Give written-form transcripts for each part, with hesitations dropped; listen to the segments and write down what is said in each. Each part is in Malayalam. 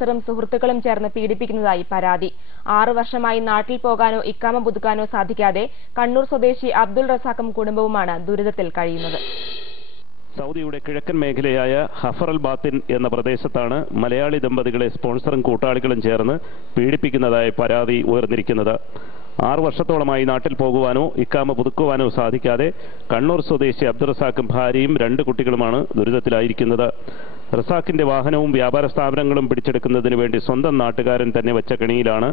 സുഹൃത്തുക്കളും ചേർന്ന് പീഡിപ്പിക്കുന്നതായി പരാതി. 6 വർഷമായി നാട്ടിൽ പോകാനോ ഇക്കാമ പുതുക്കാനോ സാധിക്കാതെ കണ്ണൂർ സ്വദേശി അബ്ദുൾ റസാഖും കുടുംബവുമാണ് ദുരിതത്തിൽ കഴിയുന്നത്. സൗദിയുടെ കിഴക്കൻ മേഖലയായ ഹഫർ അൽ ബാത്തിൻ എന്ന പ്രദേശത്താണ് മലയാളി ദമ്പതികളെ സ്പോൺസറും കൂട്ടാളികളും ചേർന്ന് പീഡിപ്പിക്കുന്നതായി പരാതി ഉയർന്നിരിക്കുന്നത്. 6 വർഷത്തോളമായി നാട്ടിൽ പോകുവാനോ ഇക്കാമ പുതുക്കുവാനോ സാധിക്കാതെ കണ്ണൂർ സ്വദേശി അബ്ദുൾ റസാഖും ഭാര്യയും 2 കുട്ടികളുമാണ് ദുരിതത്തിലായിരിക്കുന്നത്. റസാഖിന്റെ വാഹനവും വ്യാപാര സ്ഥാപനങ്ങളും പിടിച്ചെടുക്കുന്നതിന് വേണ്ടി സ്വന്തം നാട്ടുകാരൻ തന്നെ വെച്ച കെണിയിലാണ്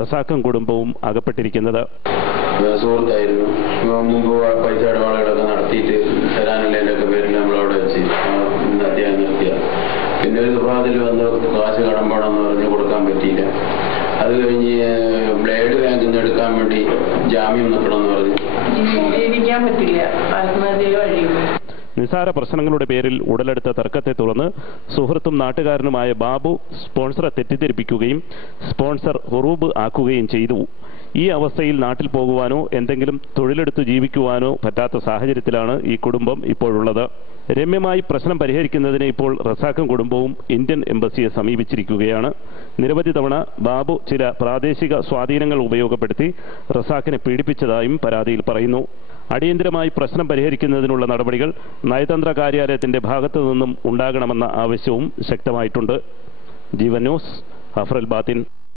റസാഖും കുടുംബവും അകപ്പെട്ടിരിക്കുന്നത്. സുഹൃത്തായിരുന്നു. മുമ്പ് പൈസ ഇടപാടുകളൊക്കെ നടത്തിയിട്ട് തരാനുള്ളതിൻ്റെയൊക്കെ പേരിൽ നമ്മളവിടെ വെച്ച് അദ്ദേഹം നിർത്തിയ. പിന്നെ ഒരു വിഭാഗത്തിൽ വന്ന് കാശ് കടം പോകണമെന്ന് പറഞ്ഞ് കൊടുക്കാൻ പറ്റിയില്ല. അത് കഴിഞ്ഞ് ബ്ലേഡ് ബാങ്കിൽ നിന്ന് എടുക്കാൻ വേണ്ടി ജാമ്യം നിൽക്കണമെന്ന് പറഞ്ഞു. ജീവിക്കാൻ പറ്റില്ല, ആത്മഹത്യ കഴിയും. നിസാര പ്രശ്നങ്ങളുടെ പേരിൽ ഉടലെടുത്ത തർക്കത്തെ തുടർന്ന് സുഹൃത്തും നാട്ടുകാരനുമായ ബാബു സ്പോൺസറെ തെറ്റിദ്ധരിപ്പിക്കുകയും സ്പോൺസർ ഹുറൂബ് ആക്കുകയും ചെയ്തു. ഈ അവസ്ഥയിൽ നാട്ടിൽ പോകുവാനോ എന്തെങ്കിലും തൊഴിലെടുത്ത് ജീവിക്കുവാനോ പറ്റാത്ത സാഹചര്യത്തിലാണ് ഈ കുടുംബം ഇപ്പോഴുള്ളത്. രമ്യമായി പ്രശ്നം പരിഹരിക്കുന്നതിന് ഇപ്പോൾ റസാഖും കുടുംബവും ഇന്ത്യൻ എംബസിയെ സമീപിച്ചിരിക്കുകയാണ്. നിരവധി തവണ ബാബു ചില പ്രാദേശിക സ്വാധീനങ്ങൾ ഉപയോഗപ്പെടുത്തി റസാഖിനെ പീഡിപ്പിച്ചതായും പരാതിയിൽ പറയുന്നു. അടിയന്തരമായി പ്രശ്നം പരിഹരിക്കുന്നതിനുള്ള നടപടികൾ നയതന്ത്ര കാര്യാലയത്തിന്റെ ഭാഗത്തു നിന്നും ഉണ്ടാകണമെന്ന ആവശ്യവും ശക്തമായിട്ടുണ്ട്. ജീവൻ ന്യൂസ്, ഹഫർ അൽ ബാത്തിൻ.